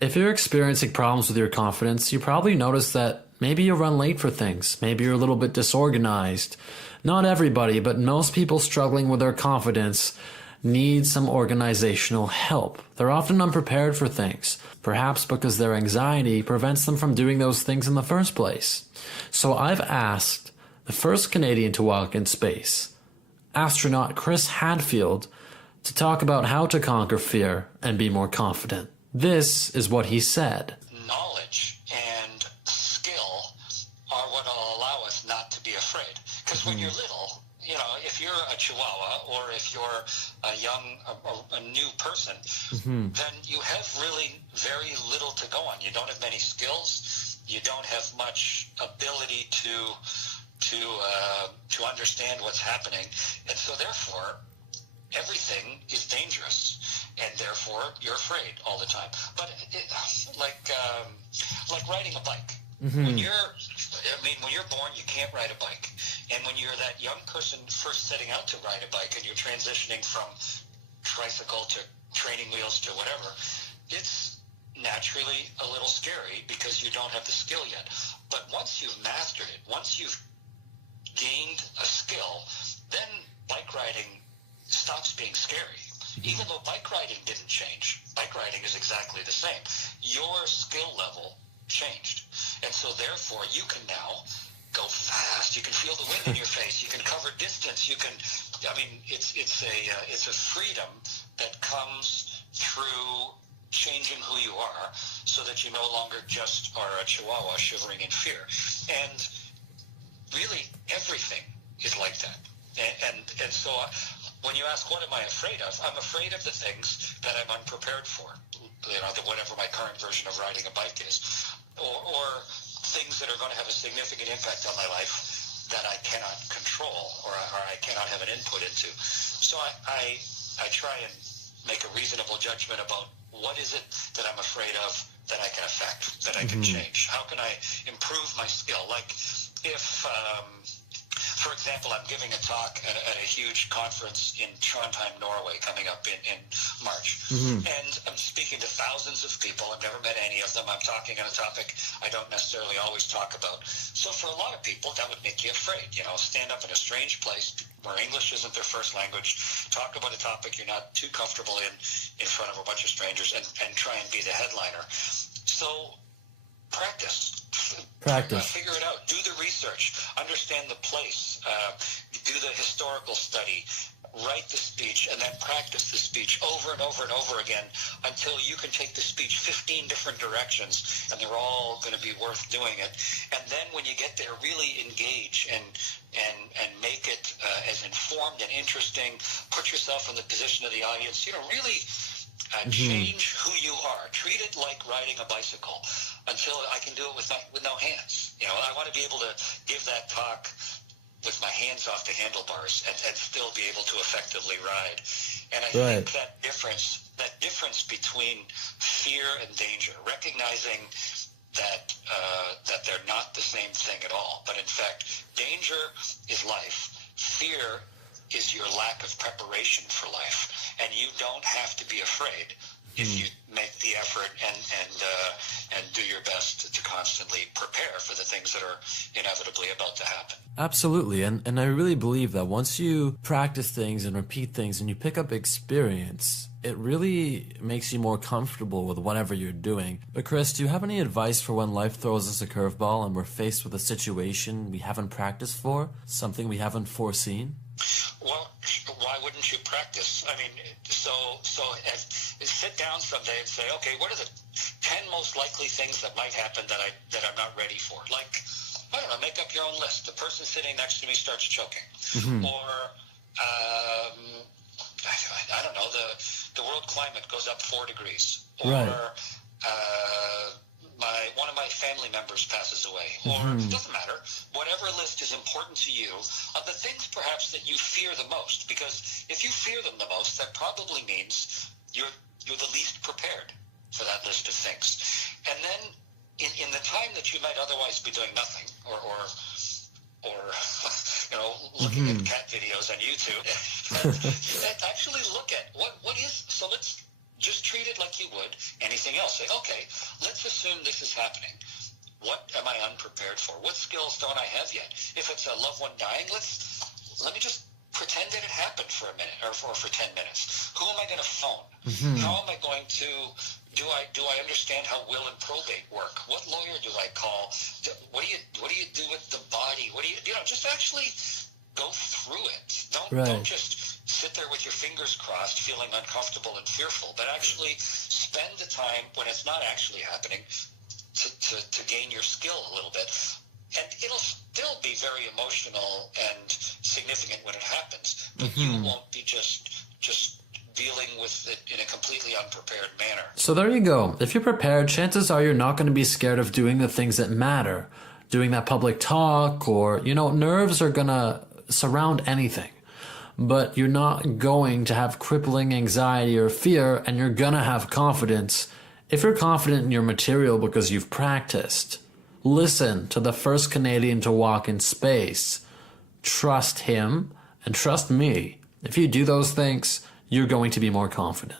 If you're experiencing problems with your confidence, you probably notice that maybe you run late for things. Maybe you're a little bit disorganized. Not everybody, but most people struggling with their confidence need some organizational help. They're often unprepared for things, perhaps because their anxiety prevents them from doing those things in the first place. So I've asked the first Canadian to walk in space, astronaut Chris Hadfield, to talk about how to conquer fear and be more confident. This is what he said. Knowledge and skill are what will allow us not to be afraid. Because when you're little, you know, if you're a chihuahua or if you're a new person, then you have really very little to go on. You don't have many skills. You don't have much ability to understand what's happening. And so therefore, everything is dangerous, and therefore you're afraid all the time. But like riding a bike. When you're born, you can't ride a bike, and when you're that young person first setting out to ride a bike, and you're transitioning from tricycle to training wheels to whatever, it's naturally a little scary because you don't have the skill yet. But once you've mastered it, once you've gained a skill, then bike riding stops being scary. Even though bike riding didn't change, bike riding is exactly the same. Your skill level changed. And so therefore you can now go fast. You can feel the wind in your face. You can cover distance. You can, I mean, it's a freedom that comes through changing who you are so that you no longer just are a chihuahua shivering in fear. And really everything is like that. And so when you ask, what am I afraid of? I'm afraid of the things that I'm unprepared for, you know, whatever my current version of riding a bike is, or things that are going to have a significant impact on my life that I cannot control or I cannot have an input into. So I try and make a reasonable judgment about what is it that I'm afraid of that I can affect, that I can change. How can I improve my skill? Like if... for example, I'm giving a talk at a huge conference in Trondheim, Norway, coming up in March. And I'm speaking to thousands of people. I've never met any of them. I'm talking on a topic I don't necessarily always talk about. So for a lot of people, that would make you afraid. You know, stand up in a strange place where English isn't their first language, talk about a topic you're not too comfortable in front of a bunch of strangers, and try and be the headliner. So practice. Figure it out. Do the research. Understand the place. Do the historical study. Write the speech, and then practice the speech over and over and over again until you can take the speech 15 different directions, and they're all going to be worth doing it. And then when you get there, really engage and make it as informed and interesting. Put yourself in the position of the audience. You know, really change who you are. Treat it like riding a bicycle until I can do it with no hands. You know, I want to be able to give that talk with my hands off the handlebars and still be able to effectively ride. And I think that difference between fear and danger, recognizing that they're not the same thing at all, but in fact, danger is life. Fear is your lack of preparation for life, and you don't have to be afraid if you make the effort and do your best to constantly prepare for the things that are inevitably about to happen. Absolutely, and I really believe that once you practice things and repeat things and you pick up experience, it really makes you more comfortable with whatever you're doing. But Chris, do you have any advice for when life throws us a curveball and we're faced with a situation we haven't practiced for, something we haven't foreseen? Well, why wouldn't you practice? I mean, so sit down someday and say, okay, what are the 10 most likely things that might happen that I'm not ready for? Like, I don't know, make up your own list. The person sitting next to me starts choking, or I don't know, the world climate goes up 4 degrees, or one of my family members passes away, or it doesn't matter. Whatever list is important to you of the things perhaps that you fear the most, because if you fear them the most, that probably means you're the least prepared for that list of things. And then in the time that you might otherwise be doing nothing, or you know, looking at cat videos on YouTube, actually look at what is. So let's just treat it like you would anything else. Say, okay, let's assume this is happening. What am I unprepared for? What skills don't I have yet? If it's a loved one dying, let me just pretend that it happened for a minute or for 10 minutes. Who am I going to phone? How am I going to do I understand how will and probate work? What lawyer do I call? What do you do with the body? What do you just actually go through it. Don't just sit there with your fingers crossed, feeling uncomfortable and fearful, but actually spend the time when it's not actually happening to gain your skill a little bit. And it'll still be very emotional and significant when it happens, but you won't be just dealing with it in a completely unprepared manner. So there you go. If you're prepared, chances are you're not going to be scared of doing the things that matter. Doing that public talk or, nerves are going to surround anything. But you're not going to have crippling anxiety or fear, and you're going to have confidence. If you're confident in your material because you've practiced, listen to the first Canadian to walk in space. Trust him and trust me. If you do those things, you're going to be more confident.